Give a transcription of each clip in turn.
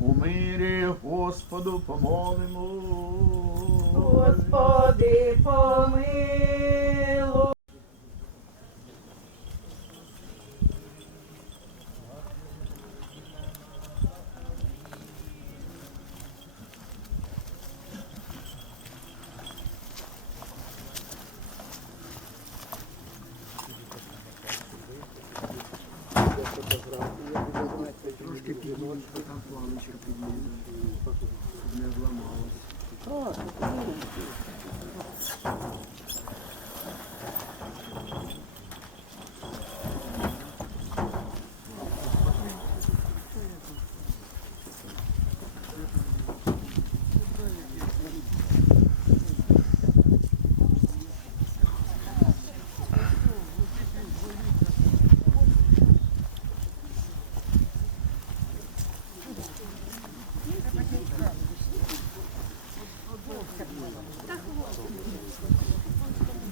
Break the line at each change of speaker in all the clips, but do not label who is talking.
У мирі Господу помолимо.
Господи, помилуй.
olhos para cá para lá, encher o medo da mala. Ah,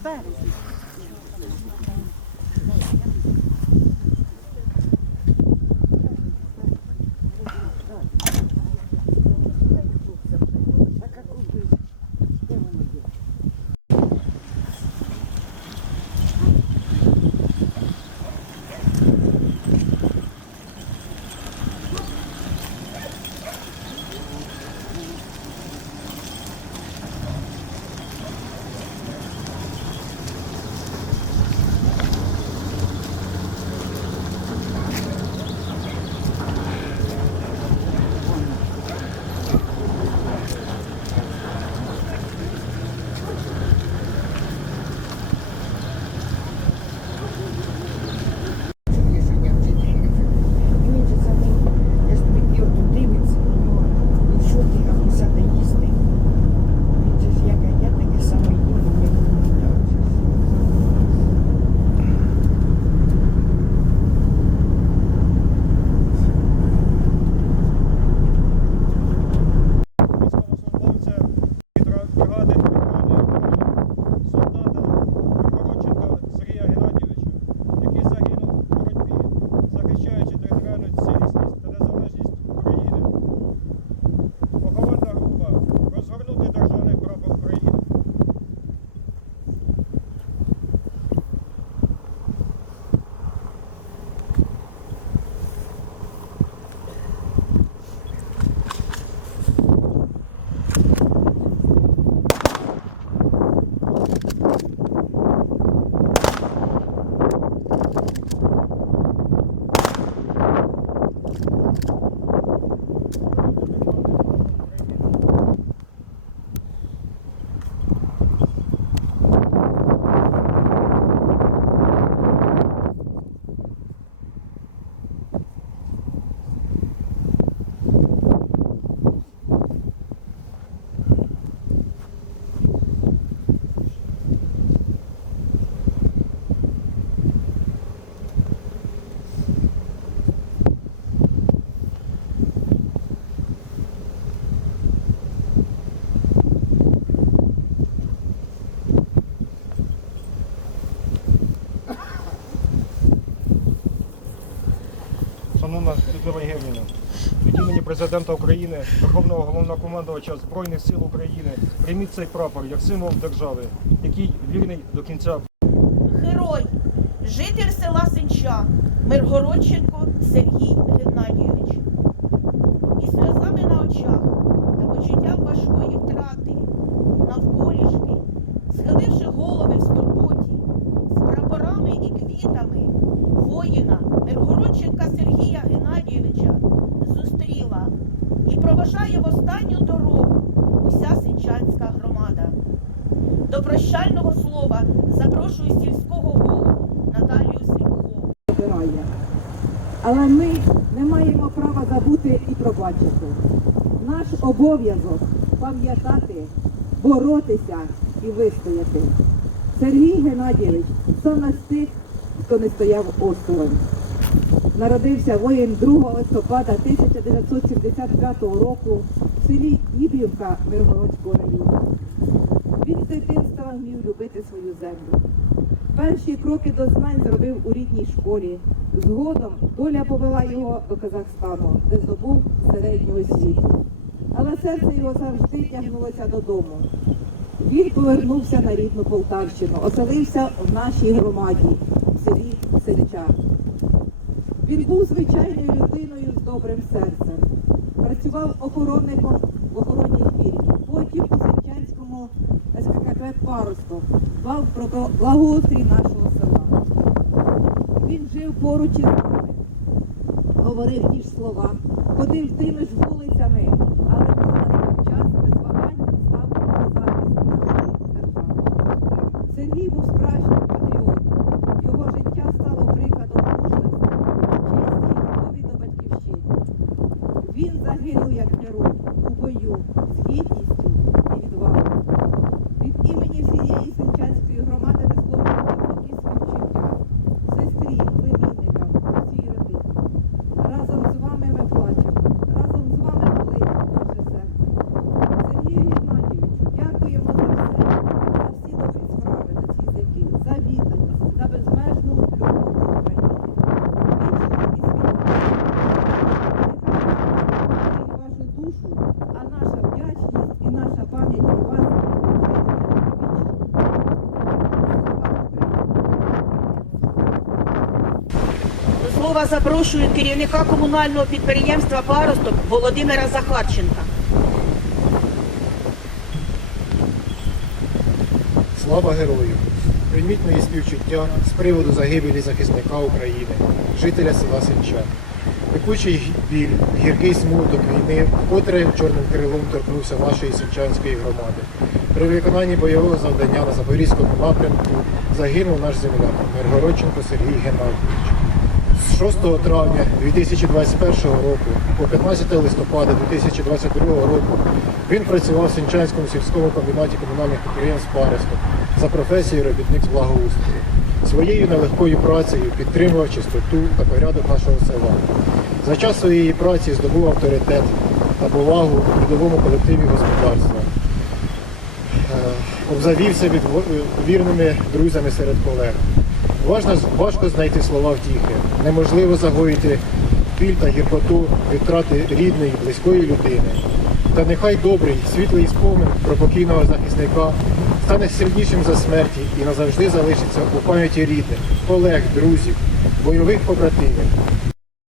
Paris. Шановна Людмила Євгенівна, від імені президента України, Верховного головнокомандувача Збройних сил України, прийміть цей прапор як символ держави, який вірний до кінця
Герой, житель села Синча, Миргородченко Сергій Геннадійович. Із сльозами на очах та почуттям важкої втрати, навколішки, схиливши голови в скорботі, з прапорами і квітами, і проважає в останню дорогу уся синчанська громада. До прощального слова запрошую сільського голову Наталію Сліпкову.
Але ми не маємо права забути і пробачити. Наш обов'язок пам'ятати, боротися і вистояти. Сергій Геннадійович саме з тих, хто не стояв осторонь. Народився воїн 2 листопада 1975 року в селі Дібівка Миргородського району. Він з дитинства вмів любити свою землю. Перші кроки до знань зробив у рідній школі, Згодом доля повела його до Казахстану, де здобув середню освіту. Але серце його завжди тягнулося додому. Він повернувся на рідну Полтавщину, оселився в нашій громаді, в селі Сельча. Він був звичайною людиною з добрим серцем. Працював охоронником в охоронній фірмі. Потім у Сенчанському СККП Паросток дбав про благоустрій нашого села. Він жив поруч із нами, говорив ті ж слова, ходив тими ж вулицями, але коли настав час без вагань став на захист нашої держави. Сергій був справжнім патріотом. Його життя стало прикладом мужності, честі і любові до батьківщини. Він загинув як герой у бою з гідністю і відвагою. Від імені всієї Сенчанської громади а наша вдячність і наша пам'ять про вас
До слова запрошую керівника комунального підприємства Паросток Володимира Захарченка.
Слава герою! Прийміть мої співчуття з приводу загибелі захисника України, жителя села Сенча. Пекучий біль, гіркий смуток війни, вкотре чорним крилом торкнувся вашої сенчанської громади. При виконанні бойового завдання на Запорізькому напрямку загинув наш земляк Миргородченко Сергій Геннадійович. З 6 травня 2021 року по 15 листопада 2022 року він працював в Сенчанському сільському комбінаті комунальних підприємств Паресток за професією робітник з благоустрою. Своєю нелегкою працею підтримував чистоту та порядок нашого села. За час своєї праці здобув авторитет та повагу в трудовому колективі господарства. Е, Обзавівся від вірними друзями серед колег. Важно, важко знайти слова втіхи. Неможливо загоїти біль та гіркоту від втрати рідної, близької людини. Та нехай добрий, світлий спомин про покійного захисника стане сильнішим за смерті і назавжди залишиться у пам'яті рідних, колег, друзів, бойових побратимів.